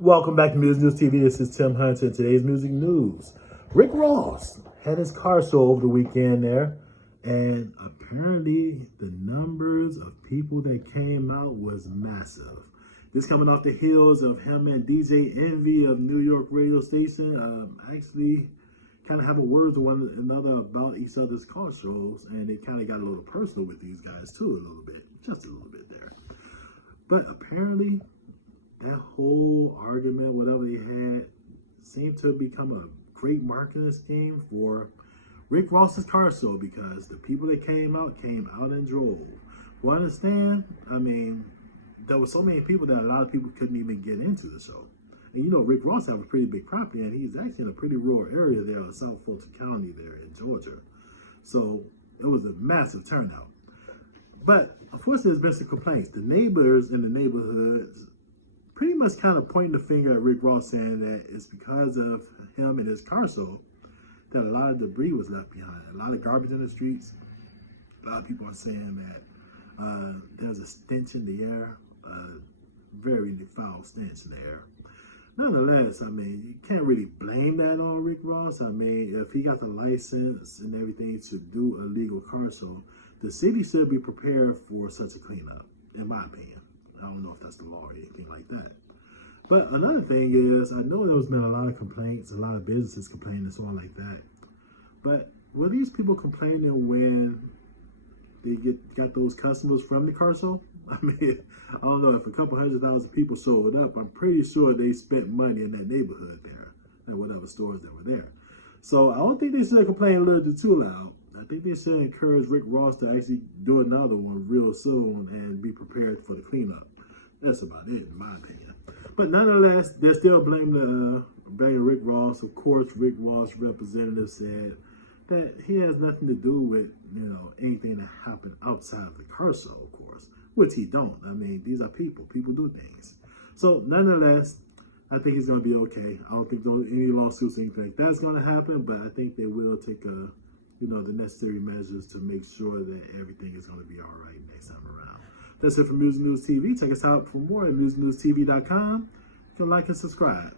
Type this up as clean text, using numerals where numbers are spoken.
Welcome back to Music News TV. This is Tim Hunter. Today's music news. Rick Ross had his car show over the weekend there, and apparently the numbers of people that came out was massive. This coming off the heels of him and DJ Envy of New York radio station actually kind of having words with one another about each other's car shows, and it kind of got a little personal with these guys too, a little bit, just a little bit there. But apparently that whole argument, whatever they had, seemed to become a great marketing scheme for Rick Ross's car show, because the people that came out in droves. Well, I understand, there were so many people that a lot of people couldn't even get into the show. And you know, Rick Ross has a pretty big property, and he's actually in a pretty rural area there in South Fulton County there in Georgia. So it was a massive turnout. But of course, there's been some complaints. The neighbors in the neighborhoods pretty much kind of pointing the finger at Rick Ross, saying that it's because of him and his car show that a lot of debris was left behind. A lot of garbage in the streets. A lot of people are saying that there's a stench in the air, very foul stench in the air. Nonetheless, you can't really blame that on Rick Ross. If he got the license and everything to do a legal car show, the city should be prepared for such a cleanup, in my opinion. I don't know if that's the law or anything like that. But another thing is, I know there's been a lot of complaints, a lot of businesses complaining and so on like that. But were these people complaining when they got those customers from the car show? I don't know, if a couple 100,000 people showed up, I'm pretty sure they spent money in that neighborhood there, and whatever stores that were there. So I don't think they should complain a little bit too loud. I think they should encourage Rick Ross to actually do another one real soon and be prepared for the cleanup. That's about it, in my opinion. But nonetheless, they're still blaming Rick Ross. Of course, Rick Ross representative said that he has nothing to do with, anything that happened outside of the car show, of course, which he don't. These are people. People do things. So nonetheless, I think he's going to be okay. I don't think any lawsuits or anything like that's going to happen, but I think they will take the necessary measures to make sure that everything is going to be all right next time around. That's it for Music News TV. Check us out for more at musicnewstv.com. You can like and subscribe.